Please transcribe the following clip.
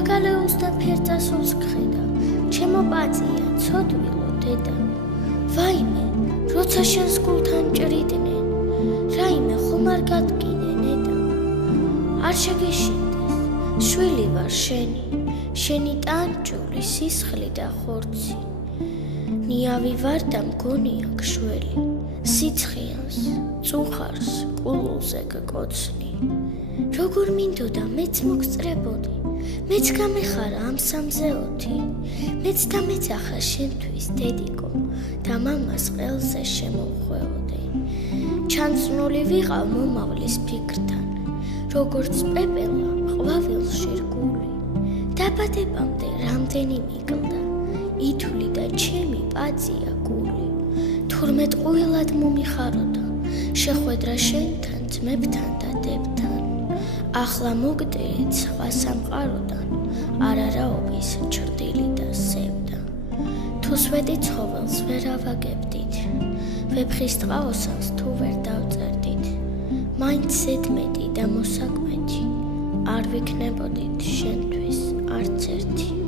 რაგალეულს და ფერწასულს გხედა, ჩემო პაწია, ცოდვილო დედა. ვაიმე, როცა შენს გულთან ჭრიდნენ, რაიმე ხომ არ გადგინე ნედა. არ შეგეშინდეს, შვილი ვარ შენი ტანჯული, სისხლი და ხორცი. ნიავი ვარ და მგონია გშველი, სიცხიანს, წუხარს, ყულულზე გკოცნი. როგორ მინდოდა მეც მოგსწრებოდი, მეც გამეხარა ამ სამზეოთი, მეც დამეძახა შენთვის დედიკო და მამას ყელზე შემოვხვეოდი. ჩანწნული ვიყავ მომავლის ფიქრთან, როგორც პეპელა ყვავილში რგული. დაბადებამდე რამდენი მიკლდა, ითვლიდა ჩემი პაწია გული. თურმე ტყუილად მომიხაროდა, შეხვედრა შენთან, ძმებთან და დებთან. ახლა მოგდეეთ სხვა სამყაროდან, არარაობის ჩრდილი და სევდა. თუ სვეტი ცხოველს ვერ ავაგებდით, ვეფხის ტყაოსანს თუ ვერ დავწერდით, მაინც ზედმეტი და მოსაკვეთი არ ვიქნებოდით შენთვის არც ერთი.